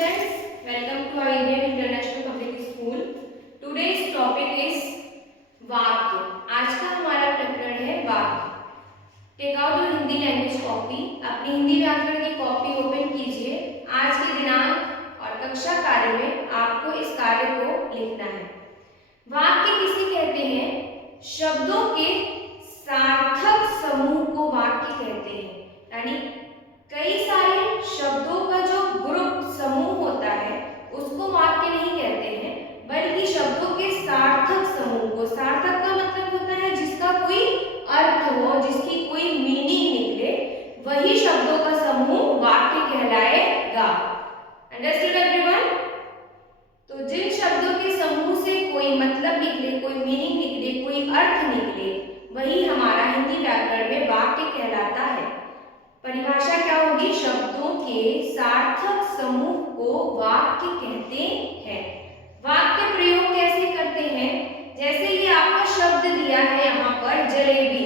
students, welcome to our Indian International Public School. Today's topic is वाक्य. आज का हमारा प्रकरण है वाक्य. Take out your Hindi language copy. अपनी हिंदी व्याकरण की कॉपी ओपन कीजिए. आज के दिनांक और कक्षा कार्य में आपको इस कार्य को लिखना है. वाक्य किसे कहते हैं? शब्दों के सार्थक समूह को वाक्य कहते हैं. यानी कई सारे शब्दों का जो ग्रुप समूह होता है उसको वाक्य नहीं कहते हैं, बल्कि शब्दों के सार्थक समूह को. सार्थक का मतलब होता है जिसका कोई अर्थ हो, जिसकी कोई मीनिंग निकले, वही शब्दों का समूह वाक्य कहलाएगा. Understood everyone? तो जिन शब्दों के समूह से कोई मतलब निकले, कोई मीनिंग निकले, कोई अर्थ निकले, वही हमारा हिंदी व्याकरण में वाक्य कहलाता है. परिभाषा क्या होगी? शब्दों के सार्थक समूह को वाक्य कहते हैं. वाक्य प्रयोग कैसे करते हैं? जैसे ये आपका शब्द दिया है यहाँ पर जलेबी.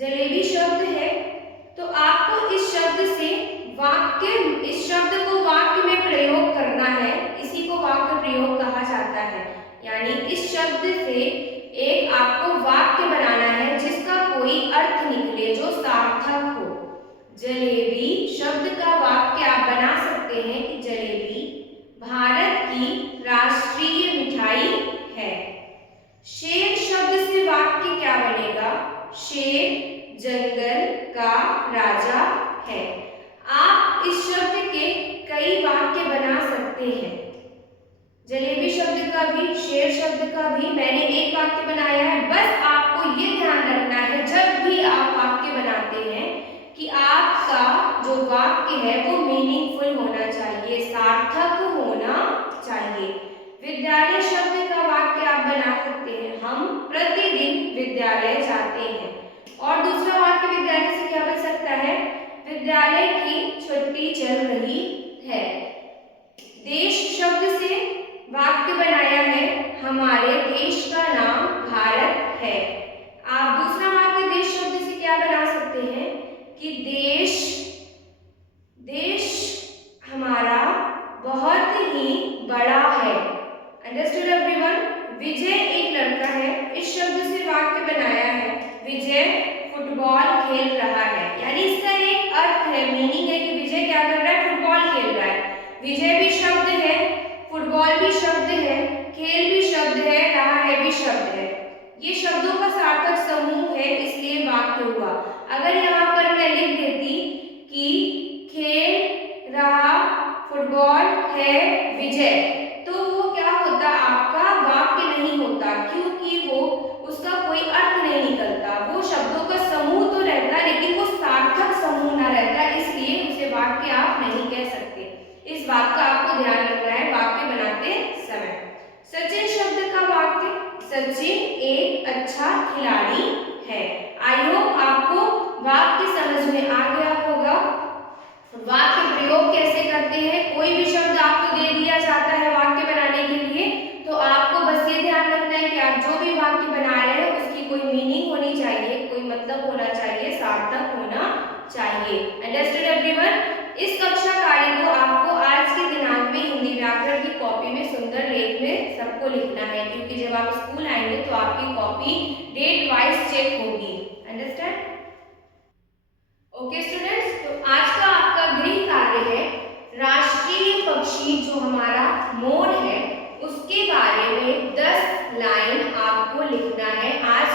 जलेबी शब्द है, तो आपको इस शब्द से वाक्य, इस शब्द को वाक्य में प्रयोग करना है. इसी को वाक्य प्रयोग कहा जाता है. यानी इस शब्द से एक आपको वाक्य बनाना है जिसका कोई अर्थ निकले, जो सार्थक हो. जलेबी शब्द का वाक्य आप बना सकते हैं कि जलेबी भारत की राष्ट्रीय मिठाई है. शेर शब्द से वाक्य क्या बनेगा? शेर जंगल का राजा है. आप इस शब्द के कई वाक्य बना सकते हैं. जलेबी शब्द का भी, शेर शब्द का भी मैंने एक वाक्य बनाया है. बस आपको ये ध्यान रखना है जब भी आप वाक्य बनाते हैं कि आपका जो वाक्य है वो मीनिंगफुल होना चाहिए, सार्थक होना चाहिए. विद्यालय शब्द का वाक्य आप बना सकते हैं, हम प्रतिदिन विद्यालय जाते हैं. और दूसरा वाक्य विद्यालय से क्या बन सकता है? विद्यालय की छुट्टी चल रही है. देश शब्द से वाक्य बनाया है, हमारे देश का नाम भारत है. आप दूसरा वाक्य देश शब्द से क्या बना सकते हैं कि देश हमारा बहुत ही बड़ा है. Understood everyone? विजय एक लड़का है. इस शब्द से वाक्य बनाया है, विजय फुटबॉल खेल रहा है. यानी इसका एक अर्थ है, मीनिंग है कि विजय क्या कर रहा है? फुटबॉल खेल रहा है. विजय भी शब्द है, फुटबॉल भी शब्द है, खेल भी शब्द है, रहा है भी शब्द है. ये शब्दों का सार्थक समूह है, इसलिए वाक्य हुआ. अगर यहाँ पर मैं लिख देती कि खेल रहा फुटबॉल है विजय, तो वो क्या होता? आपका वाक्य नहीं होता, क्योंकि वो उसका कोई अर्थ नहीं निकलता. वो शब्दों का समूह तो रहता, लेकिन वो सार्थक समूह ना रहता, इसलिए उसे वाक्य आप नहीं कह सकते. इस बात का आपको ध्यान रखना है वाक्य बनाते समय. सचिन शब्द का वाक्य, सचिन एक अच्छा खिलाड़ी है. आई होप आपको वाक्य समझ में आ गया होगा. वाक्य प्रयोग कैसे करते हैं? कोई भी शब्द आपको दे दिया जाता है वाक्य बनाने के लिए, तो आपको बस ये ध्यान रखना है कि आप जो भी वाक्य बना रहे हैं उसकी कोई मीनिंग होनी चाहिए, कोई मतलब होना चाहिए, सार्थक होना चाहिए. Understood everyone? इस कक्षा कार्य को आपको आज के दिनांक में हिंदी व्याकरण की कॉपी में सुंदर लेख में सबको लिखना है, क्योंकि जब आप स्कूल आएंगे तो आपकी कॉपी डेट वाइज चेक होगी. अंडरस्टैंड? ओके स्टूडेंट्स, तो आज का आपका गृह कार्य है राष्ट्रीय पक्षी जो हमारा मोर है उसके बारे में 10 लाइन आपको लिखना है. आज